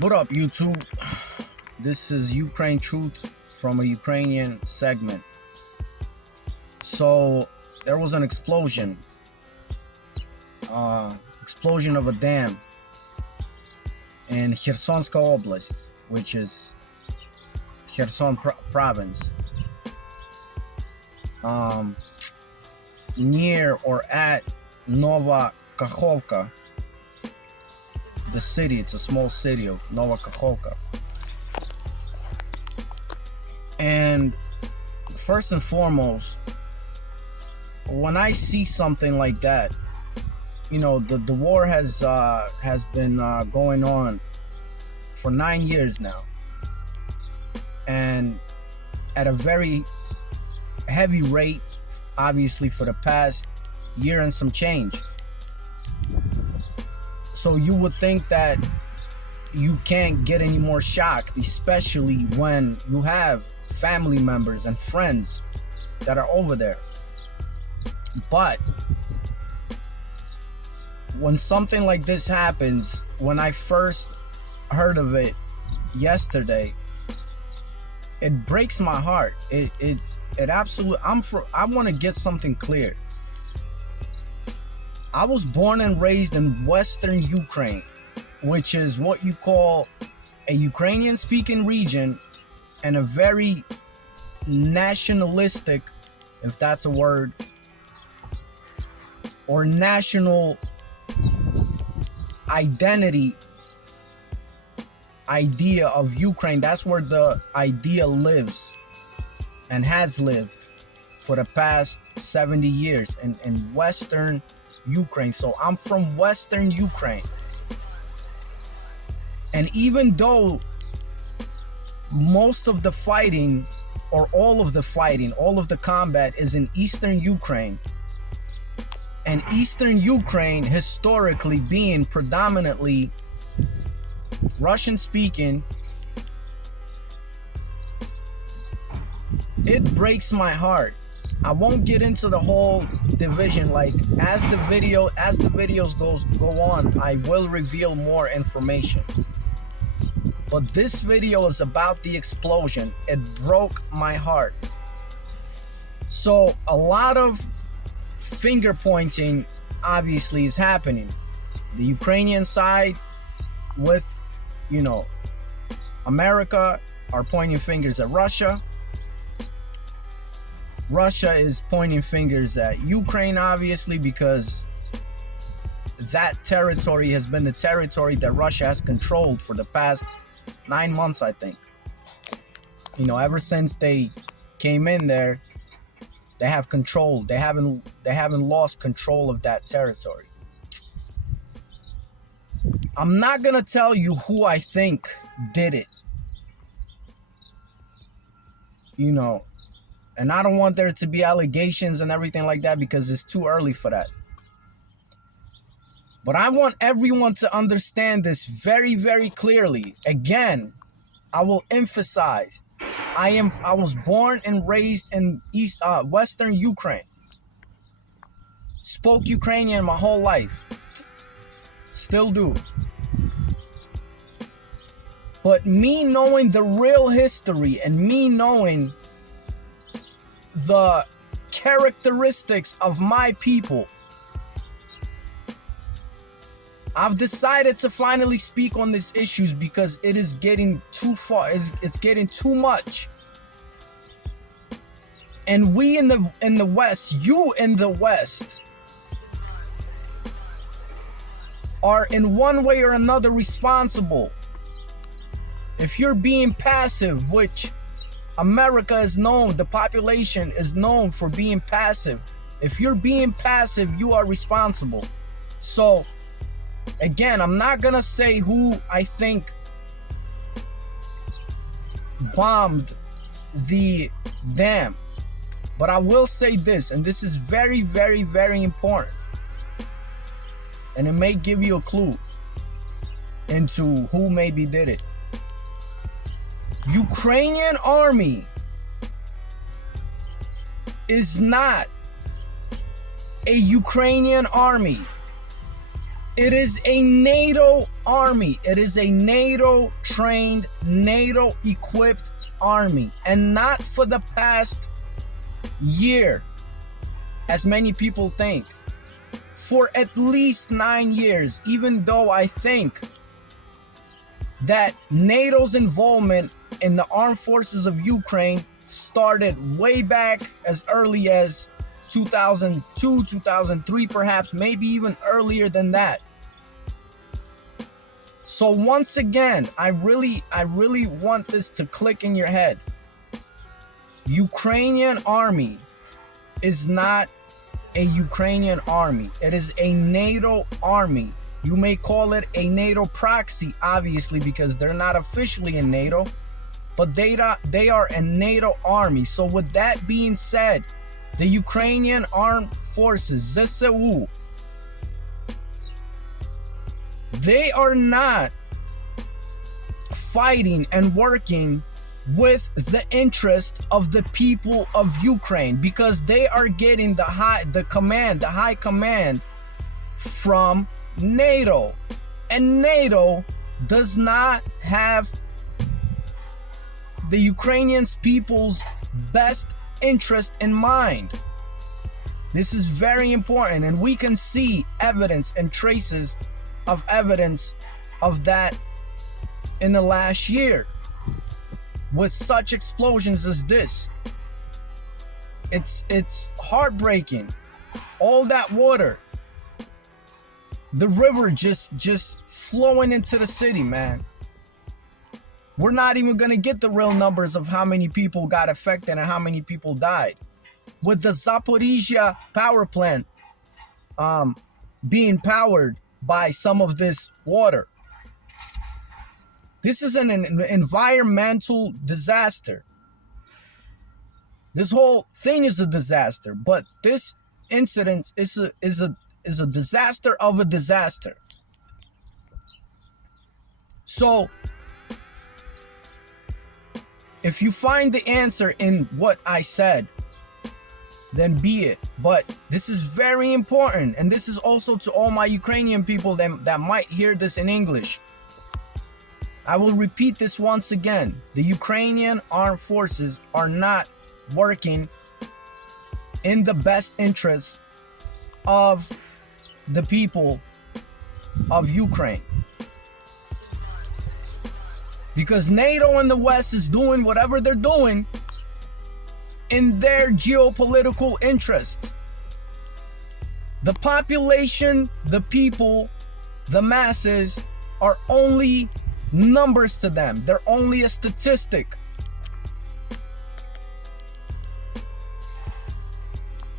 What up, YouTube? This is Ukraine Truth from a Ukrainian segment. So there was an explosion of a dam in Khersonska Oblast, which is Kherson province, near or at Nova Kakhovka, the city. It's a small city of Nova Kakhovka. And first and foremost, when I see something like that, you know, the war has been going on for 9 years now, and at a very heavy rate, obviously, for the past year and some change. So you would think that you can't get any more shocked, especially when you have family members and friends that are over there. But when something like this happens, when I first heard of it yesterday, it breaks my heart. It absolutely. I want to get something clear. I was born and raised in Western Ukraine, which is what you call a Ukrainian-speaking region, and a very nationalistic, if that's a word, or national identity idea of Ukraine. That's where the idea lives and has lived for the past 70 years in Western Ukraine. So I'm from Western Ukraine. And even though most of the fighting, or all of the fighting, all of the combat is in Eastern Ukraine, and Eastern Ukraine historically being predominantly Russian speaking, it breaks my heart. I won't get into the whole division. Like, as the videos go on, I will reveal more information. But this video is about the explosion. It broke my heart. So a lot of finger pointing obviously is happening. The Ukrainian side with, you know, America are pointing fingers at Russia. Russia is pointing fingers at Ukraine, obviously, because that territory has been the territory that Russia has controlled for the past 9 months, I think. You know, ever since they came in there, they have control. They haven't lost control of that territory. I'm not gonna tell you who I think did it. You know, and I don't want there to be allegations and everything like that, because it's too early for that. But I want everyone to understand this very, very clearly. Again, I will emphasize, I was born and raised in Western Ukraine. Spoke Ukrainian my whole life. Still do. But me knowing the real history, and me knowing the characteristics of my people, I've decided to finally speak on these issues, because it is getting too far. It's getting too much. And we in the West, you in the West, are in one way or another responsible. If you're being passive, which America is known, the population is known for being passive. If you're being passive, you are responsible. So, again, I'm not gonna say who I think bombed the dam, but I will say this, and this is very, very, very important, and it may give you a clue into who maybe did it. Ukrainian army is not a Ukrainian army. It is a NATO army. It is a NATO trained, NATO equipped army, and not for the past year, as many people think. For at least 9 years, even though I think that NATO's involvement in the armed forces of Ukraine started way back as early as 2002, 2003, perhaps, maybe even earlier than that. So once again, I really want this to click in your head. Ukrainian army is not a Ukrainian army. It is a NATO army. You may call it a NATO proxy, obviously, because they're not officially in NATO, but they are a NATO army. So with that being said, the Ukrainian armed forces, ZSU, they are not fighting and working with the interest of the people of Ukraine, because they are getting the high command from NATO, and NATO does not have the Ukrainian people's best interest in mind. This is very important, and we can see evidence and traces of evidence of that in the last year with such explosions as this. It's heartbreaking. All that water, the river just flowing into the city, man. We're not even gonna get the real numbers of how many people got affected and how many people died. With the Zaporizhia power plant being powered by some of this water. This is an environmental disaster. This whole thing is a disaster, but this incident is a disaster of a disaster. So if you find the answer in what I said, then be it. But this is very important, and this is also to all my Ukrainian people that might hear this in English. I will repeat this once again. The Ukrainian armed forces are not working in the best interest of the people of Ukraine. Because NATO and the West is doing whatever they're doing in their geopolitical interests. The population, the people, the masses are only numbers to them. They're only a statistic.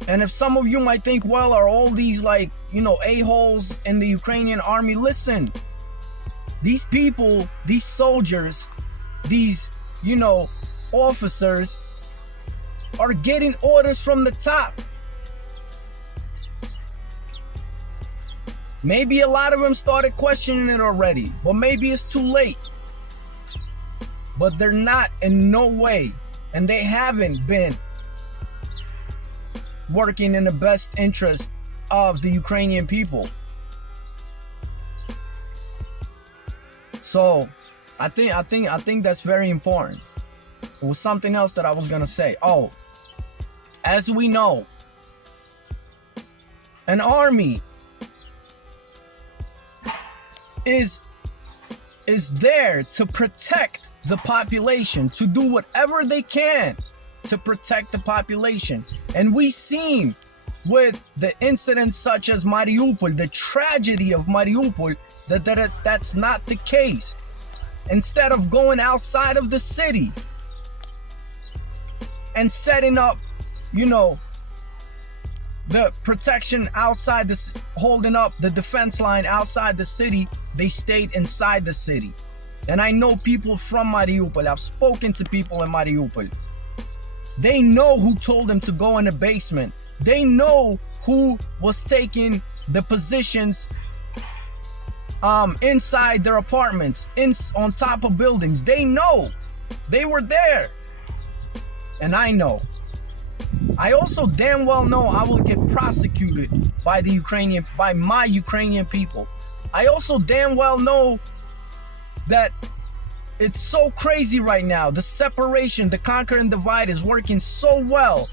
And if some of you might think, well, are all these a-holes in the Ukrainian army? Listen, these people, these soldiers, these, officers are getting orders from the top. Maybe a lot of them started questioning it already, but maybe it's too late. But they're not in no way, and they haven't been working in the best interest of the Ukrainian people. So I think that's very important. It was something else that I was gonna say. Oh, as we know, an army is there to protect the population, to do whatever they can to protect the population. And we seen with the incidents such as Mariupol, the tragedy of Mariupol, that's not the case. Instead of going outside of the city and setting up, the protection outside this, holding up the defense line outside the city, they stayed inside the city. And I know people from Mariupol. I've spoken to people in Mariupol. They know who told them to go in the basement. They know who was taking the positions inside their apartments, on top of buildings. They know. They were there. And I know. I also damn well know I will get prosecuted by my Ukrainian people I also damn well know that it's so crazy right now. The separation, the conquer and divide is working so well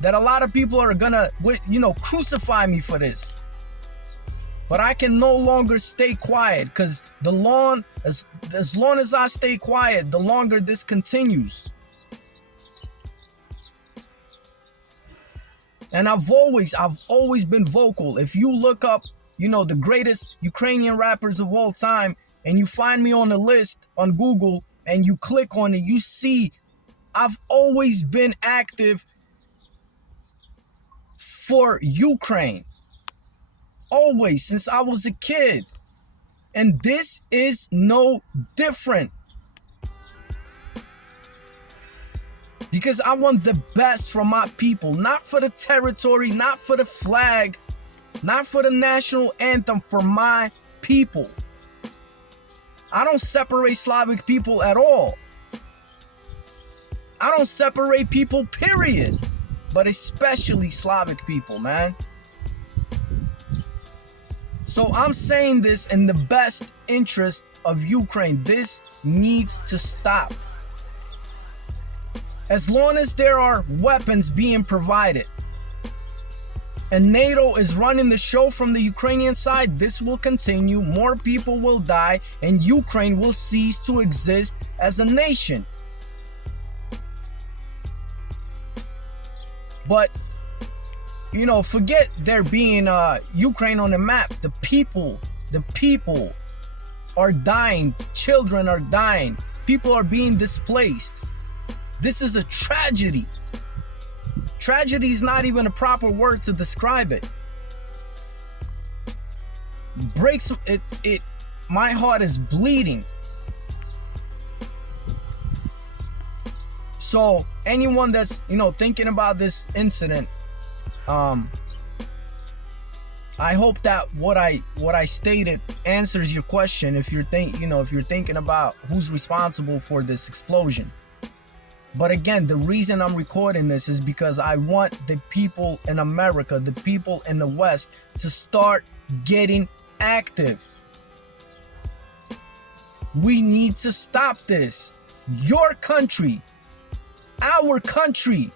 that a lot of people are gonna, crucify me for this. But I can no longer stay quiet, because as long as I stay quiet, the longer this continues. And I've always been vocal. If you look up, the greatest Ukrainian rappers of all time, and you find me on the list on Google and you click on it, you see I've always been active for Ukraine. Always, since I was a kid. And this is no different. Because I want the best for my people. Not for the territory, not for the flag, not for the national anthem, for my people. I don't separate Slavic people at all. I don't separate people, period. But especially Slavic people, man. So I'm saying this in the best interest of Ukraine. This needs to stop. As long as there are weapons being provided and NATO is running the show from the Ukrainian side, this will continue. More people will die and Ukraine will cease to exist as a nation. But forget there being Ukraine on the map. The people are dying. Children are dying. People are being displaced. This is a tragedy. Tragedy is not even a proper word to describe it. Breaks it. My heart is bleeding. So anyone that's thinking about this incident, I hope that what I stated answers your question. If you're thinking about who's responsible for this explosion. But again, the reason I'm recording this is because I want the people in America, the people in the West, to start getting active. We need to stop this. Your country, our country.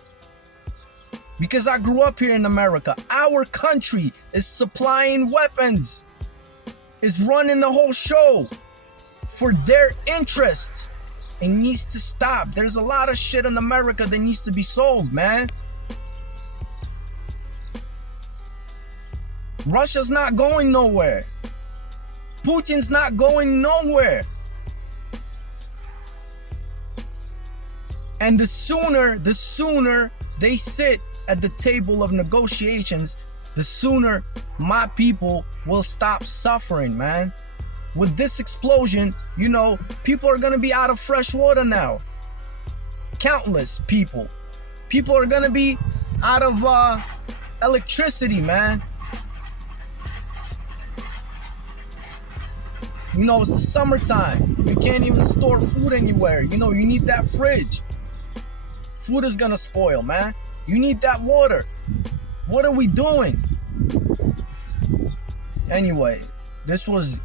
Because I grew up here in America. Our country is supplying weapons, is running the whole show for their interests. It needs to stop. There's a lot of shit in America that needs to be solved, man. Russia's not going nowhere. Putin's not going nowhere. And the sooner they sit at the table of negotiations, the sooner my people will stop suffering, man. With this explosion, people are gonna be out of fresh water now. Countless people. People are gonna be out of electricity, man. It's the summertime. You can't even store food anywhere. You need that fridge. Food is gonna spoil, man. You need that water. What are we doing? Anyway, this was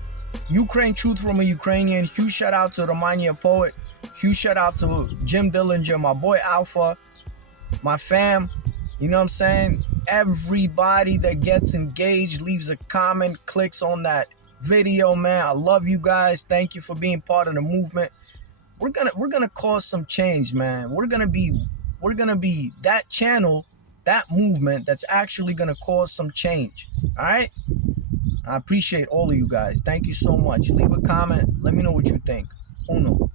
Ukraine Truth from a Ukrainian. Huge shout out to Romania Poet. Huge shout out to Jim Dillinger, my boy Alpha, my fam. You know what I'm saying? Everybody that gets engaged, leaves a comment, clicks on that video, man. I love you guys. Thank you for being part of the movement. We're gonna cause some change, man. We're gonna be that channel, that movement that's actually gonna cause some change. All right. I appreciate all of you guys. Thank you so much. Leave a comment. Let me know what you think. Uno.